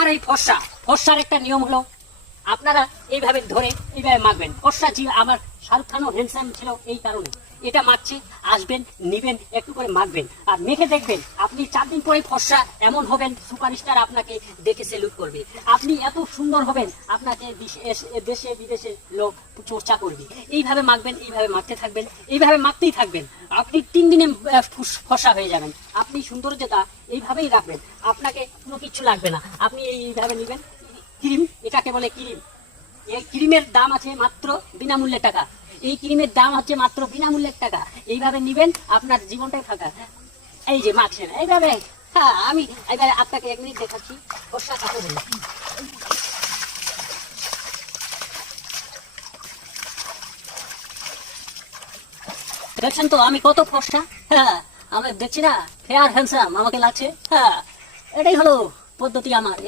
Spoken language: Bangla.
আমার এই ফর্সার একটা নিয়ম হলো, আপনারা এইভাবে ধরে এইভাবে মাখবেন। ফর্সা আমার শাহরুখ খানও হ্যান্ডসাম ছিল এই কারণে। এটা মাখছে, আসবেন, নিবেন, একটু করে মাখবেন, আর মেখে দেখবেন আপনি 4 দিন পরে ফর্সা এমন হবেন, সুপারস্টার আপনাকে দেখে সেলুট করবে। আপনি এত সুন্দর হবেন, আপনাকে দেশে বিদেশে লোক চর্চা করবে। এইভাবে মাখবেন, এইভাবে মাখতে থাকবেন, এইভাবে মাখতেই থাকবেন। আপনি 3 দিনে ফর্সা হয়ে যাবেন। আপনি সৌন্দর্যতা এইভাবেই রাখবেন, আপনাকে কোনো কিছু লাগবে না। আপনি এইভাবে নেবেন ক্রিম, এটাকে বলে ক্রিম। এই ক্রিমের দাম আছে মাত্র বিনামূল্যে টাকা। এই ক্রিমের দাম হচ্ছে মাত্র বিনামূল্যের টাকা। এইভাবে নিবেন, আপনার জীবনটাই ফাঁকা। এই যে মাখছেন এইভাবে। হ্যাঁ, আমি এইভাবে আপনাকে 1 মিনিট দেখাচ্ছি ফর্সা কাকে বলে। দেখছেন তো আমি কত ফর্সা? হ্যাঁ, আমি দেখছি না, ফেয়ার হ্যান্ডসাম আমাকে লাগছে। হ্যাঁ, এটাই হলো পদ্ধতি আমার।